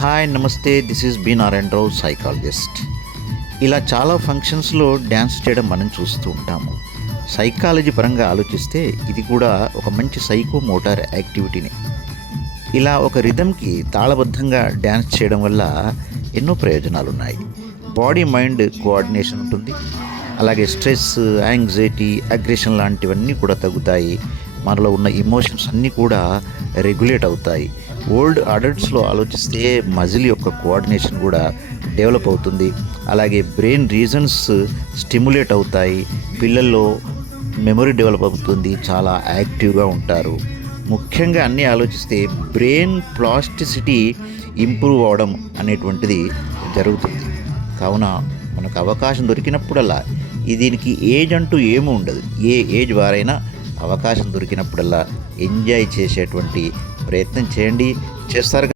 Hi నమస్తే, this is B Narayana Rao, psychologist. ఇలా చాలా ఫంక్షన్స్లో డ్యాన్స్ చేయడం మనం చూస్తూ ఉంటాము. సైకాలజీ పరంగా ఆలోచిస్తే ఇది కూడా ఒక మంచి సైకో మోటార్ యాక్టివిటీని. ఇలా ఒక రిథమ్కి తాళబద్ధంగా డ్యాన్స్ చేయడం వల్ల ఎన్నో ప్రయోజనాలు ఉన్నాయి. బాడీ మైండ్ కోఆర్డినేషన్ ఉంటుంది. అలాగే స్ట్రెస్, యాంగ్జైటీ, అగ్రెషన్ లాంటివన్నీ కూడా తగ్గుతాయి. మనలో ఉన్న ఎమోషన్స్ అన్నీ కూడా రెగ్యులేట్ అవుతాయి. ఓల్డ్ అడల్ట్స్లో ఆలోచిస్తే మజిల్ యొక్క కోఆర్డినేషన్ కూడా డెవలప్ అవుతుంది. అలాగే బ్రెయిన్ రీజన్స్ స్టిమ్యులేట్ అవుతాయి. పిల్లల్లో మెమొరీ డెవలప్ అవుతుంది. చాలా యాక్టివ్గా ఉంటారు. ముఖ్యంగా అన్నీ ఆలోచిస్తే బ్రెయిన్ ప్లాస్టిసిటీ ఇంప్రూవ్ అవడం అనేటువంటిది జరుగుతుంది. కావున మనకు అవకాశం దొరికినప్పుడల్లా దీనికి ఏజ్ అంటూ ఏమీ ఉండదు. ఏ ఏజ్ వారైనా అవకాశం దొరికినప్పుడల్లా ఎంజాయ్ చేసేటువంటి ప్రయత్నం చేయండి. చేస్తారు.